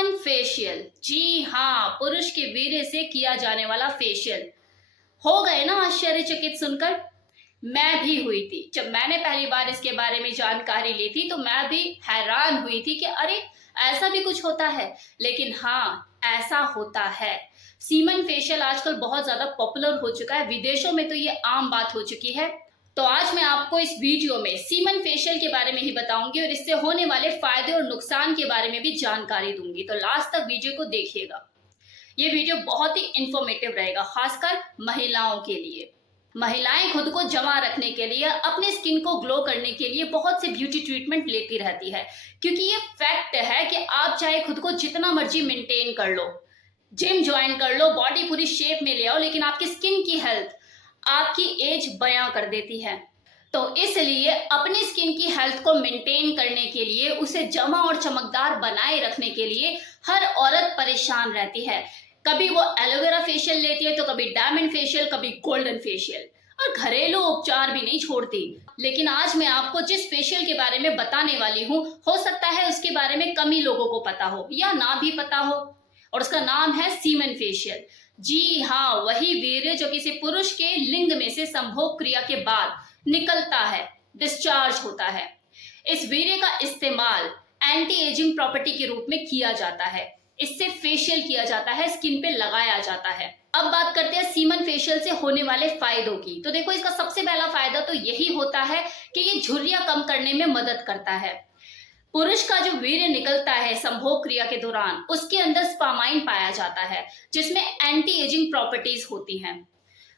Semen facial, जी हाँ, पुरुष के वीर्य से किया जाने वाला फेशियल। हो गए ना आश्चर्यचकित सुनकर? मैं भी हुई थी। जब मैंने पहली बार इसके बारे में जानकारी ली थी तो मैं भी हैरान हुई थी कि अरे ऐसा भी कुछ होता है। लेकिन हाँ, ऐसा होता है। सीमन फेशियल आजकल बहुत ज्यादा पॉपुलर हो चुका है, विदेशों में तो ये आम बात हो चुकी है। तो आज मैं आपको इस वीडियो में सीमन फेशियल के बारे में ही बताऊंगी और इससे होने वाले फायदे और नुकसान के बारे में भी जानकारी दूंगी। तो लास्ट तक वीडियो को देखिएगा। ये वीडियो बहुत ही इंफॉर्मेटिव रहेगा, खासकर महिलाओं के लिए। महिलाएं खुद को जमा रखने के लिए, अपने स्किन को ग्लो करने के लिए बहुत से ब्यूटी ट्रीटमेंट लेती रहती है, क्योंकि ये फैक्ट है कि आप चाहे खुद को जितना मर्जी मेंटेन कर लो, जिम ज्वाइन कर लो, बॉडी पूरी शेप में ले आओ, लेकिन आपकी स्किन की हेल्थ आपकी एज बयां कर देती है। तो इसलिए अपनी स्किन की हेल्थ को मेंटेन करने के लिए, उसे जमा और चमकदार बनाए रखने के लिए हर औरत परेशान रहती है। कभी वो एलोवेरा फेशियल लेती है, तो कभी डायमंड फेशियल, कभी गोल्डन फेशियल, और घरेलू उपचार भी नहीं छोड़ती। लेकिन आज मैं आपको जिस फेशियल के बारे में बताने वाली हूँ, हो सकता है उसके बारे में कम ही लोगों को पता हो या ना भी पता हो, और उसका नाम है सीमन फेशियल। जी हाँ, वही वीर्य जो किसी पुरुष के लिंग में से संभोग क्रिया के बाद निकलता है, डिस्चार्ज होता है। इस वीर्य का इस्तेमाल एंटी एजिंग प्रॉपर्टी के रूप में किया जाता है। इससे फेशियल किया जाता है, स्किन पे लगाया जाता है। अब बात करते हैं सीमन फेशियल से होने वाले फायदों की। तो देखो, इसका सबसे पहला फायदा तो यही होता है कि ये झुर्रियां कम करने में मदद करता है। पुरुष का जो वीर्य निकलता है संभोग क्रिया के दौरान, उसके अंदर स्पर्माइन पाया जाता है, जिसमें एंटी एजिंग प्रॉपर्टीज होती हैं।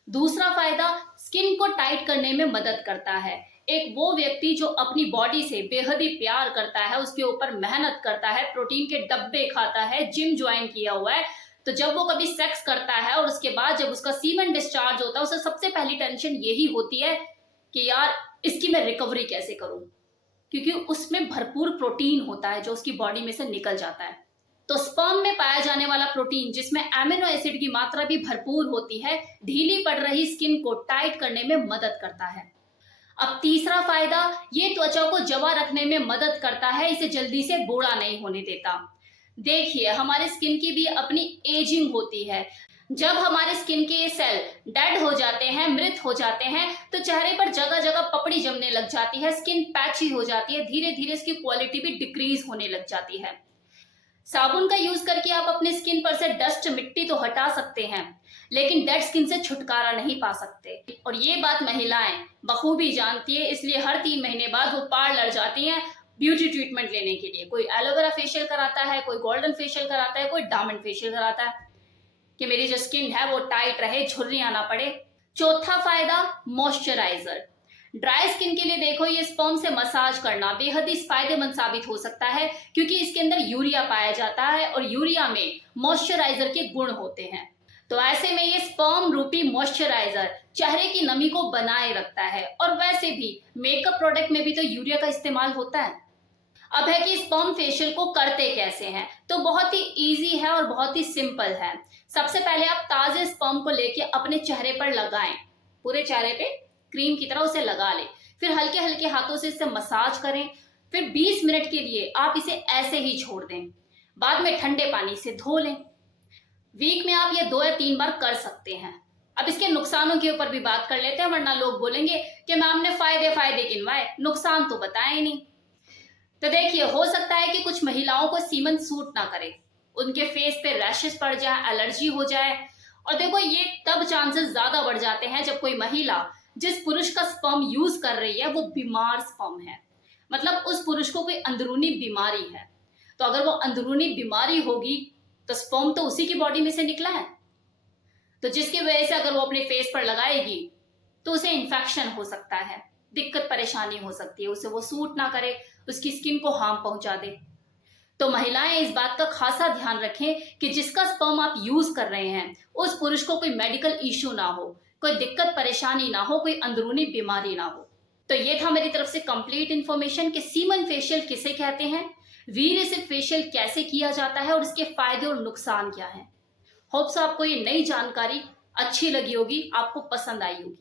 दूसरा फायदा, स्किन को टाइट करने में मदद करता है। एक वो व्यक्ति जो अपनी बॉडी से बेहद ही प्यार करता है, उसके ऊपर मेहनत करता है, प्रोटीन के डब्बे खाता है, जिम ज्वाइन किया हुआ है, तो जब वो कभी सेक्स करता है और उसके बाद जब उसका सीमन डिस्चार्ज होता है, उसे सबसे पहली टेंशन यही होती है कि यार इसकी मैं रिकवरी कैसे करूं, क्योंकि उसमें भरपूर प्रोटीन होता है जो उसकी बॉडी में से निकल जाता है। तो स्पर्म में पाया जाने वाला प्रोटीन, जिसमें एमिनो एसिड की मात्रा भी भरपूर होती है, ढीली पड़ रही स्किन को टाइट करने में मदद करता है। अब तीसरा फायदा, ये त्वचा को जमा रखने में मदद करता है, इसे जल्दी से बूढ़ा नहीं होने देता। देखिए, हमारे स्किन की भी अपनी एजिंग होती है। जब हमारे स्किन के सेल डेड हो जाते हैं, मृत हो जाते हैं, तो चेहरे पर जगह जगह पपड़ी जमने लग जाती है, स्किन पैची हो जाती है, धीरे धीरे इसकी क्वालिटी भी डिक्रीज होने लग जाती है। साबुन का यूज करके आप अपने स्किन पर से डस्ट, मिट्टी तो हटा सकते हैं, लेकिन डेड स्किन से छुटकारा नहीं पा सकते। और ये बात महिलाएं बखूबी जानती है, इसलिए हर 3 महीने बाद वो पार्लर जाती हैं ब्यूटी ट्रीटमेंट लेने के लिए। कोई एलोवेरा फेशियल कराता है, कोई गोल्डन फेशियल कराता है, कोई डायमंड फेशियल कराता है, कि मेरी जो स्किन है वो टाइट रहे, झुर्रियां ना पड़े। चौथा फायदा, मॉइस्चराइजर। ड्राई स्किन के लिए देखो, ये स्पर्म से मसाज करना बेहद ही फायदेमंद साबित हो सकता है, क्योंकि इसके अंदर यूरिया पाया जाता है और यूरिया में मॉइस्चराइजर के गुण होते हैं। तो ऐसे में ये स्पर्म रूपी मॉइस्चराइजर चेहरे की नमी को बनाए रखता है। और वैसे भी मेकअप प्रोडक्ट में भी तो यूरिया का इस्तेमाल होता है। अब है कि स्पर्म फेशियल को करते कैसे हैं, तो बहुत ही इजी है और बहुत ही सिंपल है। सबसे पहले आप ताजे स्पर्म को लेके अपने चेहरे पर लगाएं, पूरे चेहरे पे क्रीम की तरह उसे लगा लें, फिर हल्के हल्के हाथों से इसे मसाज करें, फिर 20 मिनट के लिए आप इसे ऐसे ही छोड़ दें, बाद में ठंडे पानी से धो लें। वीक में आप ये 2 या 3 बार कर सकते हैं। अब इसके नुकसानों के ऊपर भी बात कर लेते हैं, वरना लोग बोलेंगे कि मैम ने फायदे गिनवाए, नुकसान तो बताए नहीं। तो देखिए, हो सकता है कि कुछ महिलाओं को सीमन सूट ना करे, उनके फेस पे रैशेस पड़ जाए, एलर्जी हो जाए। और देखो, ये तब चांसेस ज्यादा बढ़ जाते हैं जब कोई महिला जिस पुरुष का स्पर्म यूज कर रही है वो बीमार स्पर्म है, मतलब उस पुरुष को कोई अंदरूनी बीमारी है। तो अगर वो अंदरूनी बीमारी होगी तो स्पर्म तो उसी की बॉडी में से निकला है, तो जिसकी वजह से अगर वो अपने फेस पर लगाएगी तो उसे इन्फेक्शन हो सकता है, दिक्कत परेशानी हो सकती है, उसे वो सूट ना करे, उसकी स्किन को हार्म पहुंचा दे। तो महिलाएं इस बात का खासा ध्यान रखें कि जिसका स्पर्म आप यूज कर रहे हैं उस पुरुष को कोई मेडिकल इश्यू ना हो, कोई दिक्कत परेशानी ना हो, कोई अंदरूनी बीमारी ना हो। तो ये था मेरी तरफ से कंप्लीट इन्फॉर्मेशन कि सीमन फेशियल किसे कहते हैं, वीर्य से फेशियल कैसे किया जाता है और इसके फायदे और नुकसान क्या हैं। होप्स आपको ये नई जानकारी अच्छी लगी होगी, आपको पसंद आई होगी।